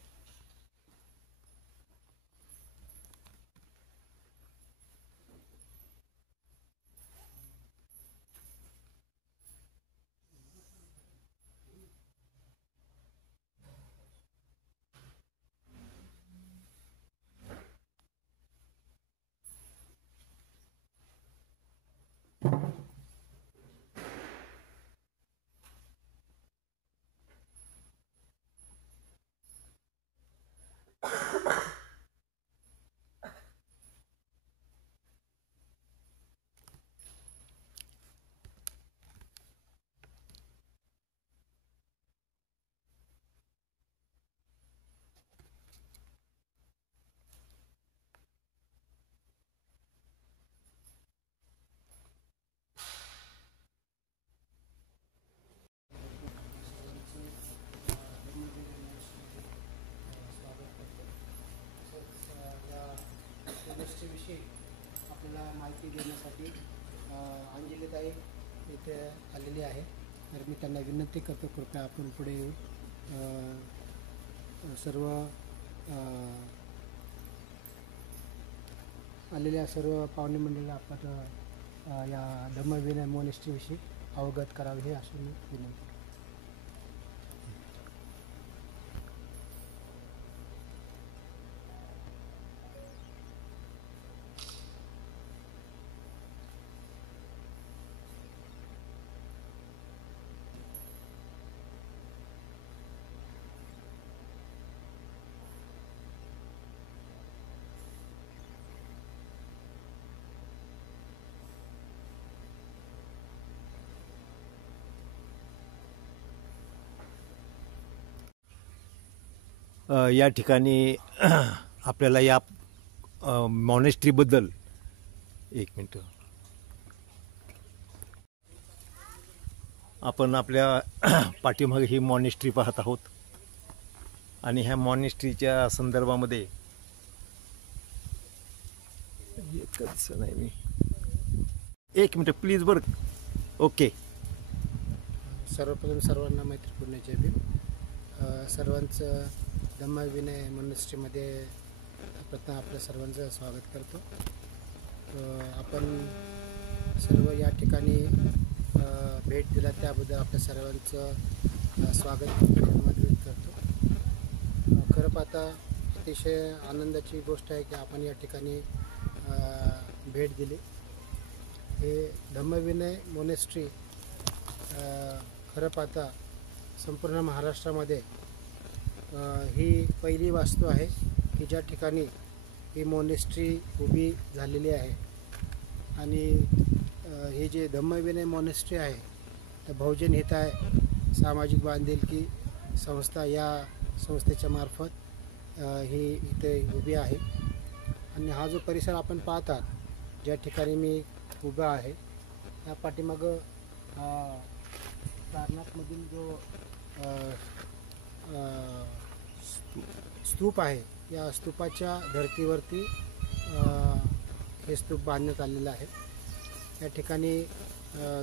विषयी आपल्याला माहिती देण्यासाठी अंजलीताई इथे आलेली आहे. तर मी त्यांना विनंती करतो कृपया आपण पुढे येऊ. सर्व आलेल्या सर्व पाहुणे मंडळीला आपण या धम्मविनय मॉनेस्ट्रीविषयी अवगत करावे हे अशी मी विनंती. या ठिकाणी आपल्याला या मॉनेस्ट्रीबद्दल एक मिनटं आपण आपल्या पाठीमागे ही मॉनेस्ट्री पाहत आहोत आणि ह्या मॉनेस्ट्रीच्या संदर्भामध्ये नाही मी एक मिनटं प्लीज बरं. ओके. सर्वप्रथम सर्वांना मैत्रीपूर्ण जय भीम. सर्वांचं धम्मविनय मॉनेस्ट्रीमध्ये प्रथम आपल्या सर्वांचं स्वागत करतो. आपण सर्व या ठिकाणी भेट दिला त्याबद्दल आपल्या सर्वांचं स्वागत करतो. खरं पाहता अतिशय आनंदाची गोष्ट आहे की आपण या ठिकाणी भेट दिली. हे धम्मविनय मॉनेस्ट्री खरं पाहता संपूर्ण महाराष्ट्रामध्ये ही पहिली वास्तू आहे की ज्या ठिकाणी ही मॉनेस्ट्री उभी झालेली आहे. आणि हे जे धम्मविनय मॉनेस्ट्री आहे तर बहुजन हिताय सामाजिक बांधिलकी संस्था या संस्थेच्या मार्फत ही इथे उभी आहे. आणि हा जो परिसर आपण पाहतात ज्या ठिकाणी मी उभा आहे त्या पाठीमागं सारनाथमधील जो स्तूप आहे या स्तूपाच्या धर्तीवरती हे स्तूप बांधण्यात आलेलं आहे. या ठिकाणी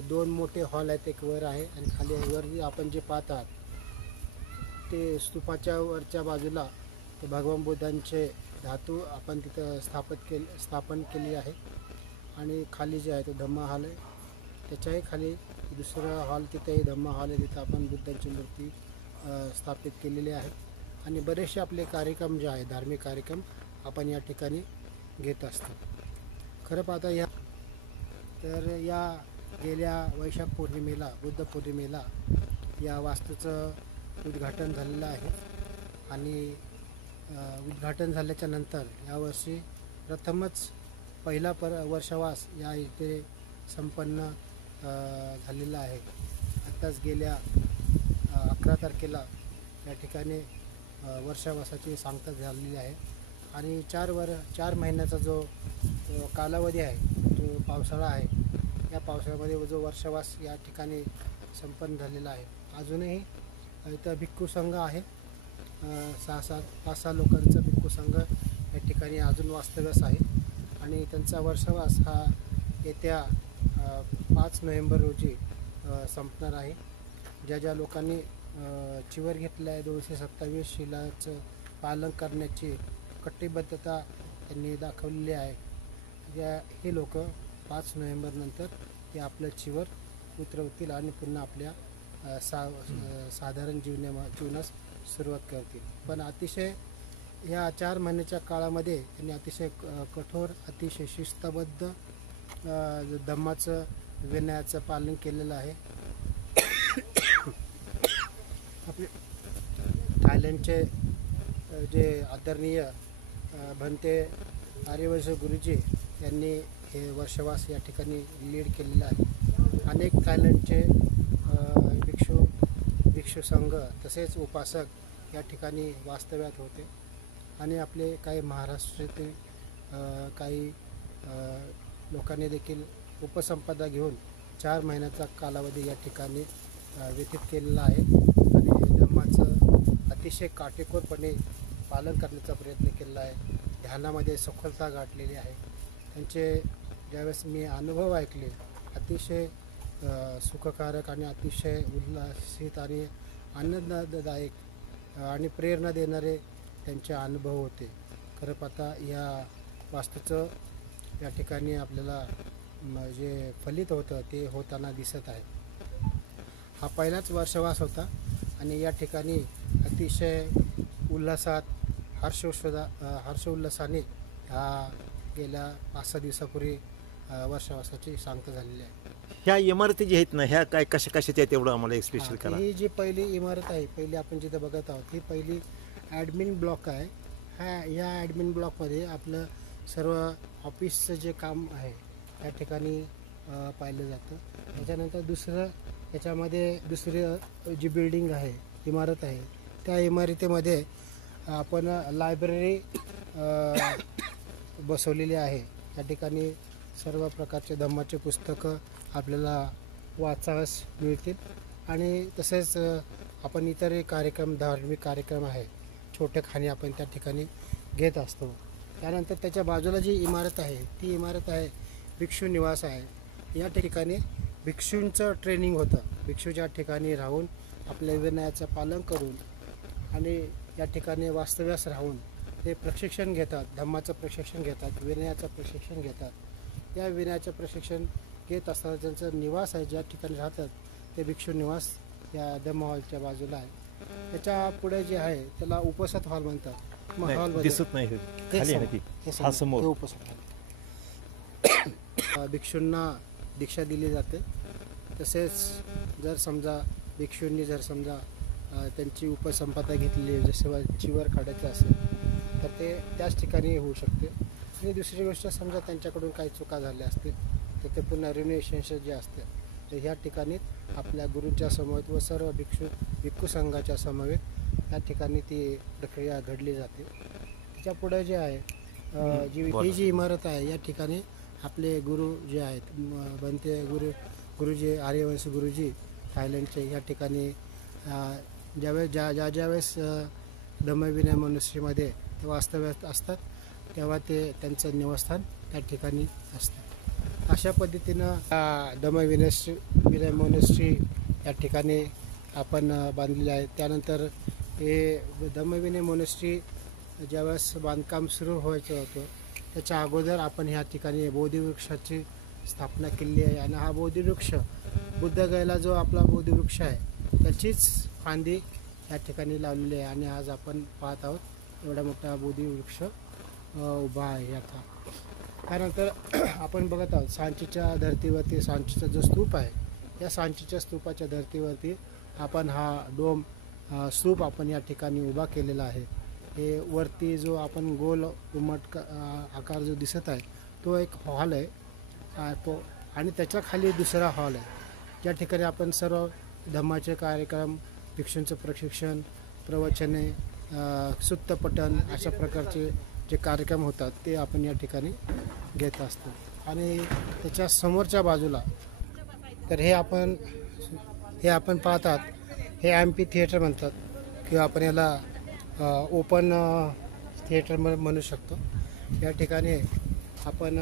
दोन मोठे हॉल आहेत. एक वर आहे आणि खाली वर आपण जे पाहतात ते स्तूपाच्या वरच्या बाजूला ते भगवान बुद्धांचे धातू आपण तिथं स्थापन केली आहे. आणि खाली जे आहे तो धम्म हॉल आहे. त्याच्याही खाली दुसरा हॉल तिथेही धम्म हॉल आहे. तिथं आपण बुद्धांची मूर्ती स्थापित केलेली आहे. आणि बरेचसे आपले कार्यक्रम जे आहे धार्मिक कार्यक्रम आपण या ठिकाणी घेत असतो. खरं पाहता या गेल्या वैशाख पौर्णिमेला बुद्ध पौर्णिमेला या वास्तूचं उद्घाटन झालेलं आहे. आणि उद्घाटन झाल्याच्या नंतर यावर्षी प्रथमच पहिला वर्षावास या इथे संपन्न झालेला आहे. आत्ताच गेल्या 11 तारखेला या ठिकाणी वर्षावासाची सांगता झालेली आहे. आणि 4 महिन्याचा जो कालावधी आहे जो पावसाळा आहे या पावसाळ्यामध्ये जो वर्षावास या ठिकाणी संपन्न झालेला आहे. अजूनही इथं भिक्खू संघ आहे. 5-6 लोकांचा भिक्खू संघ या ठिकाणी अजून वास्तव्यास आहे. आणि त्यांचा वर्षावास हा येत्या 5 नोव्हेंबर रोजी संपणार आहे. ज्या ज्या लोकांनी चिवर घेतलं आहे 227 शिलाचं पालन करण्याची कटिबद्धता त्यांनी दाखवलेली आहे. हे लोक 5 नोव्हेंबरनंतर ते आपलं चिवर उतरवतील आणि पुन्हा आपल्या साधारण जीवनास सुरुवात करतील. पण अतिशय या 4 महिन्याच्या काळामध्ये त्यांनी अतिशय कठोर, अतिशय शिस्तबद्ध धम्माचं विनयाचं पालन केलेलं आहे. आपले थायलंडचे जे आदरणीय भंते आर्यवंश गुरुजी यांनी हे वर्षवास या ठिकाणी लीड केलेलं आहे. अनेक थायलंडचे भिक्षू संघ तसेच उपासक या ठिकाणी वास्तव्यात होते आणि आपले काही महाराष्ट्रातील काही लोकांनी देखील उपसंपदा घेऊन 4 महिन्याचा कालावधी या ठिकाणी व्यतीत केलेला आहे आणि धम्माचं अतिशय काटेकोरपणे पालन करण्याचा प्रयत्न केलेला आहे. ध्यानामध्ये सखोलता गाठलेली आहे. त्यांचे ज्यावेळेस मी अनुभव ऐकले अतिशय सुखकारक आणि अतिशय उल्हासित आणि आनंददायक आणि प्रेरणा देणारे त्यांचे अनुभव होते. खरं पाहता या वास्तूचं या ठिकाणी आपल्याला जे फलित होतं ते होताना दिसत आहे. हा पहिलाच वर्षवास होता आणि या ठिकाणी अतिशय उल्हासात हर्षोल्लासाने हा गेल्या 5-6 दिवसापूर्वी वर्षवासाची सांगता झालेली आहे. ह्या इमारती जी आहेत ना, ह्या काय कशाच्या आहेत तेवढं आम्हाला स्पेशल करा. ही जी पहिली इमारत आहे, पहिली आपण जिथं बघत आहोत, ही पहिली ॲडमिन ब्लॉक आहे. या ॲडमिन ब्लॉकमध्ये आपलं सर्व ऑफिसचं जे काम आहे या ठिकाणी पाहिलं जातं. त्याच्यानंतर याच्यामध्ये दुसरी जी बिल्डिंग आहे, इमारत आहे, त्या इमारतीमध्ये आपण लायब्ररी बसवलेली आहे. या ठिकाणी सर्व प्रकारचे धम्माचे पुस्तकं आपल्याला वाचावयास मिळतील आणि तसेच आपण इतरही कार्यक्रम, धार्मिक कार्यक्रम आहे, छोटे खाणे आपण त्या ठिकाणी घेत असतो. त्यानंतर त्याच्या बाजूला जी इमारत आहे ती इमारत आहे भिक्षू निवास आहे. या ठिकाणी भिक्षूंचं ट्रेनिंग होतं. भिक्षू ज्या ठिकाणी राहून आपल्या विनयाचं पालन करून आणि या ठिकाणी वास्तव्यास राहून ते प्रशिक्षण घेतात, धम्माचं प्रशिक्षण घेतात, विनयाचं प्रशिक्षण घेतात. या विनयाचं प्रशिक्षण घेत असताना त्यांचं निवास आहे, ज्या ठिकाणी राहतात ते भिक्षू निवास या धम्म हॉलच्या बाजूला आहे. त्याच्या पुढे जे आहे त्याला उपसत हॉल म्हणतात. दिसत नाही खाली आहे की हा समोर उपसत हॉल. भिक्षूंना दीक्षा दिली जाते. तसेच जर समजा भिक्षूंनी त्यांची उपसंपदा घेतलेली, जसं चिवर काढायचं असेल तर ते त्याच ठिकाणी होऊ शकते. आणि दुसरी गोष्ट, समजा त्यांच्याकडून काही चुका झाल्या असतील तर ते पुन्हा रिन्युएशन जे असते तर ह्या ठिकाणी आपल्या गुरूंच्या समवेत व सर्व भिक्खू संघाच्या समवेत या ठिकाणी ती प्रक्रिया घडली जाते. त्याच्या पुढे जे आहे ही जी इमारत आहे या ठिकाणी आपले गुरु जे आहेत, बनते गुरुजी आर्यवंश गुरुजी थायलंडचे, या ठिकाणी ज्यावेळेस धम्मविनय मॉनेस्ट्रीमध्ये ते वास्तव्यात असतात तेव्हा त्यांचं निवासस्थान त्या ठिकाणी असतं. अशा पद्धतीनं धम्मविनय मॉनेस्ट्री या ठिकाणी आपण बांधलेले आहे. त्यानंतर हे धम्मविनय मॉनेस्ट्री ज्यावेळेस बांधकाम सुरू व्हायचं होतं त्याच्या अगोदर आपण ह्या ठिकाणी बोधिवृक्षाची स्थापना केली आहे आणि हा बोधिवृक्ष बुद्धगयेला जो आपला बोधिवृक्ष आहे त्याचीच फांदी या ठिकाणी लावलेली आहे आणि आज आपण पाहत आहोत एवढा मोठा बोधिवृक्ष उभा आहे आता. त्यानंतर आपण बघत आहोत सांचीच्या धर्तीवरती सांचीचा जो स्तूप आहे, या सांचीच्या स्तूपाच्या धर्तीवरती आपण हा डोम स्तूप आपण या ठिकाणी उभा केलेला आहे. हे वरती जो आपण गोल उमट आकार जो दिसत आहे तो एक हॉल आहे तो, आणि त्याच्या खाली दुसरा हॉल आहे ज्या ठिकाणी आपण सर्व धम्माचे कार्यक्रम, भिक्षूंचं प्रशिक्षण, प्रवचने, सुत्तपठण अशा प्रकारचे जे कार्यक्रम होतात ते आपण या ठिकाणी घेत असतो. आणि त्याच्या समोरच्या बाजूला तर हे आपण पाहतात हे ॲम्पी थिएटर म्हणतात किंवा आपण याला ओपन थिएटर म्हणू शकतो. या ठिकाणी आपण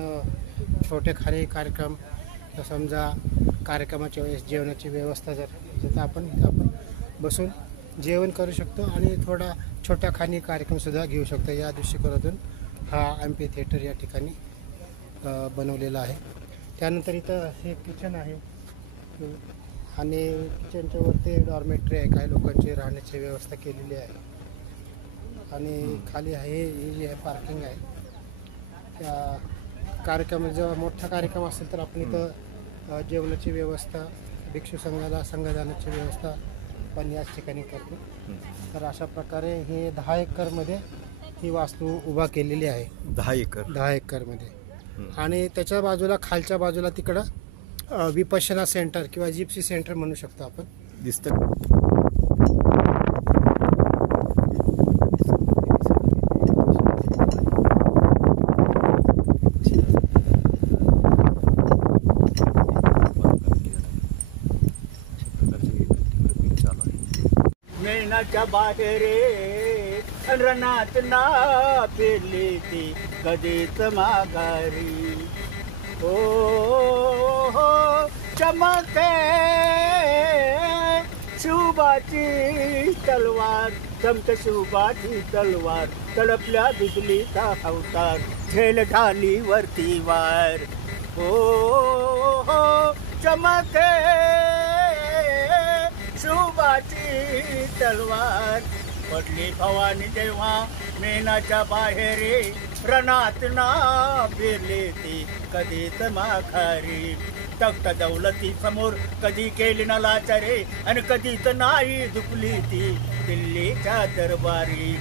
छोटे खाणे कार्यक्रम, समजा कार्यक्रमाच्या वेळेस जेवणाची व्यवस्था जर जिथं आपण बसून जेवण करू शकतो आणि थोडा छोट्या खाणी कार्यक्रमसुद्धा घेऊ शकतो. या दृष्टिकोनातून हा एम्पी थिएटर या ठिकाणी बनवलेला आहे. त्यानंतर इथं हे किचन आहे आणि किचनच्या वरती डॉर्मेटरी आहे. काही लोकांची राहण्याची व्यवस्था केलेली आहे आणि खाली आहे ही जी आहे पार्किंग आहे. त्या कार्यक्रम जेव्हा मोठा कार्यक्रम असेल तर आपण इथं जेवणाची व्यवस्था, भिक्षू संघाला संघदानाची व्यवस्था पण याच ठिकाणी करतो. तर अशा प्रकारे हे 10 एकरमध्ये ही वास्तू उभा केलेली आहे. 10 एकरमध्ये. आणि त्याच्या बाजूला, खालच्या बाजूला तिकडं विपश्यना सेंटर किंवा जिप्सी सेंटर म्हणू शकतो आपण. दिसतं. मेनाच्या बाहेर रणात ना फिरली ती कधीच माघारी. ओ हो चमके शुभाची तलवार, चमक शुभाची तलवार, तडपल्या बिजलीचा अवतार, झेल ढाली वरती वार. ओ हो चमके शुभाची तलवार, पडली भवानी जेव्हा मेनाच्या बाहेर रणात ना फिरली ती कधीच माघारी. तख्त दौलती समोर कधी केली ना लाचारे आणि कधीच नाही झुकली ती दिल्लीच्या दरबारी.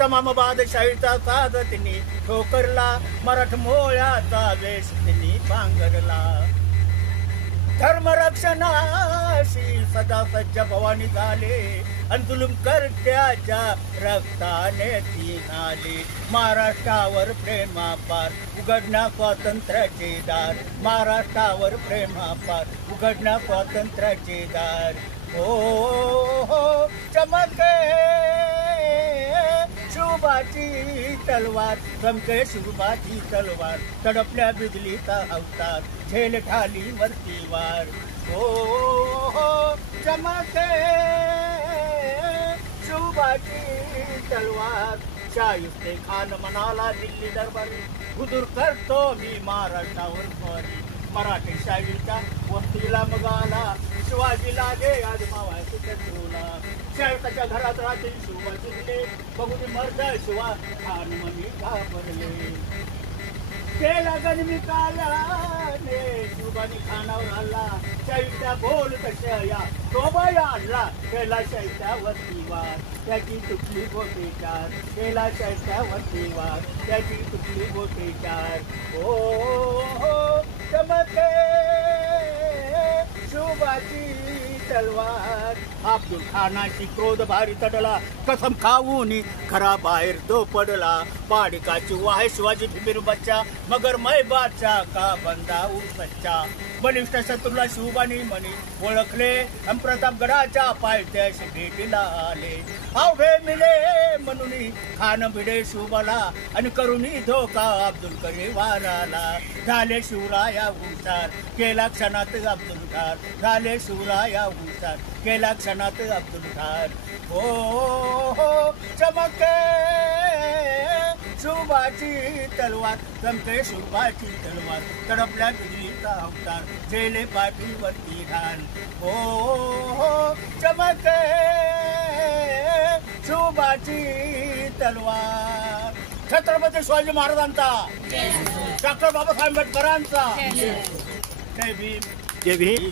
तमाम बादशाहीचा साज तिने ठोकरला, मराठमोळ्याचा वेश तिने पांघरला. धर्मरक्षणाशी सदा सज्ज भवानी झाले आणि जुलूम करत्याच्या रक्ताने ती झाली. महाराष्ट्रावर प्रेमापार उघडणा स्वातंत्र्याचे दार, महाराष्ट्रावर प्रेमापार उघडणा स्वातंत्र्याचे दार. हो चमके शुभाची तलवार, चमके शुभाची तलवार, तडपल्या बिजलीचा अवतार, झेल ढाली वरती वार. हो चमके शुभाची तलवार. शाहिस्ते खान म्हणाला दिल्ली दरबारी, हुजूर करतो मी महाराष्ट्रावर स्वारी. मराठी शाहीच्या वस्तीला मग आला, शिवाजी लागे आज मावायचे शत्रूला. शाहिस्ताच्या घरात राहतील शिवाजी दिले, बघून मर्द शिवा खान मनी घाबरले. केला गणमिकाल्याने शिवानी खानावर हल्ला, शाहिस्त्या बोल कशा तोबया आणला, केला शाहिस्त्यावरती वार, त्याची तुटली बोटे चार, केला शाहिस्त्यावरती वार, त्याची तुटली बोटे चार. हो चमके शुभाची तलवार. अब्दुल खानाची क्रोध भारी तडला, कसम खाऊन खरा बाहेर तो पडला. पाडिकाची वाहे शिवाजी फिबिर बच्चा, मगर मै बादशाह का बंदा सच्चा. बलिष्ठ शत्रूला शिवबानी म्हणी ओळखले, प्रतापगडाच्या पायथ्याशी भेटीला आले. अवघे मिले म्हणून खान भिडे शिवबाला आणि करुणी धोका अब्दुल करे वाराला. झाले शिवराया हुशार, केला क्षणात अब्दुल ठार, झाले शिवराया हुशार, केला क्षणात अब्दुल ठार. हो चमके शुभाची तलवार, चमके शुभाची तलवार, तडपल्या बिजलीचा अवतार, झेले पाठीवरती ढाल. हो चमके शुभाची तलवार. छत्रपती शिवाजी महाराजांचा, डॉक्टर बाबासाहेब आंबेडकरांचा. जय भीम. जय भीम.